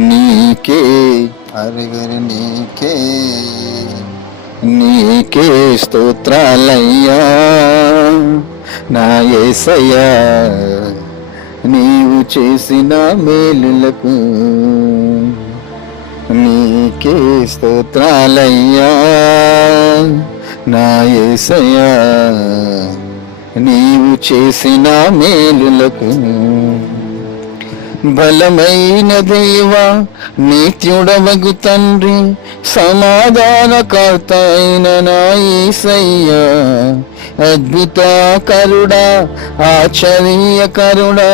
నీకే అరగరు నీకే, నీకే స్తోత్రాలయ్యా నా యేసయ్యా, నీవు చేసిన మేలులకు నీకే స్తోత్రాలయ్యా నా యేసయ్యా, నీవు చేసిన మేలులకు. బలమైన దేవా నిత్యుడవగు తండ్రి, సమాధానకర్త అయిన నా యేసయ్యా, అద్భుతకరుడా ఆశ్చర్యకరుడా,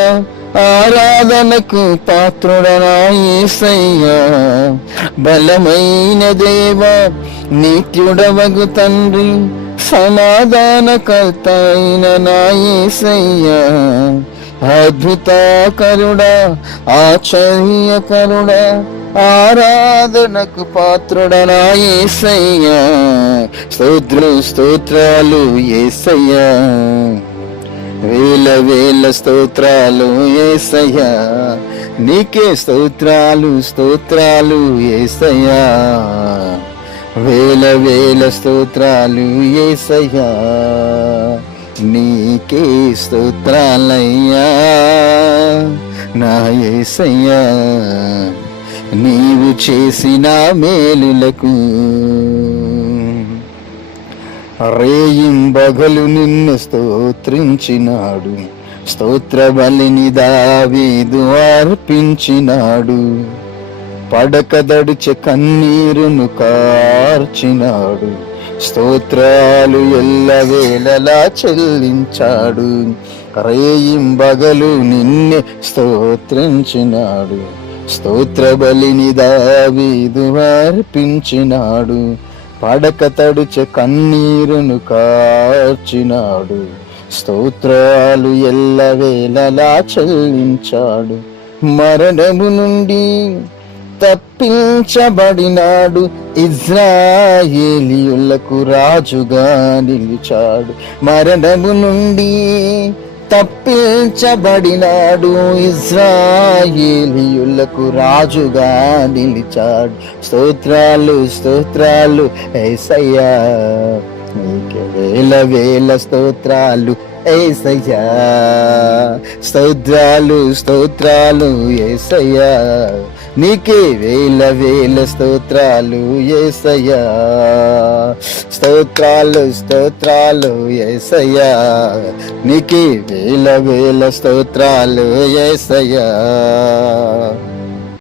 ఆరాధనకు పాత్రుడా నా యేసయ్యా. బలమైన దేవా నిత్యుడవగు తండ్రి, సమాధానకర్త అయిన నా యేసయ్యా, అద్భుతకరుడా ఆశ్చర్యకరుడా, ఆరాధనకు పాత్రుడా నా యేసయ్యా. స్తోత్రాలు యేసయ్యా, వేల వేల స్తోత్రాలు యేసయ్యా, నీకే స్తోత్రాలు యేసయ్యా, వేల వేల స్తోత్రాలు యేసయ్యా, నీకే స్తోత్రాలయ్యా నా యేసయ్యా, నీవు చేసిన మేలులకు. రేయింబగలు నిన్ను స్తోత్రించినాడు, స్తోత్ర బలిని దావీదు అర్పించినాడు, పడకదడిచె కన్నీరును కార్చినాడు, స్తోత్రాలు ఎల్లవేళలా చెల్లించాడు. రేయింబగలు నిన్నే స్తోత్రించినాడు, స్తోత్ర బలిని దావీదు అర్పించినాడు, పడక తడుచె కన్నీరును కార్చినాడు, స్తోత్రాలు ఎల్లవేళలా చెల్లించాడు. మరణము నుండి తప్పించబడినాడు, ఇజ్రాయేలీయులకు రాజుగా నిలిచాడు. మరణము నుండి తప్పించబడినాడు, ఇజ్రాయేలీయులకు రాజుగా నిలిచాడు. స్తోత్రాలు యేసయ్యా, నీకే వేల వేల స్తోత్రాలు యేసయ్యా. స్తోత్రాలు యేసయ్యా, నీకే వేల వేల స్తోత్రాలు యేసయ్యా. స్తోత్రాలు యేసయ్యా, నీకే వేల వేల స్తోత్రాలు యేసయ్యా.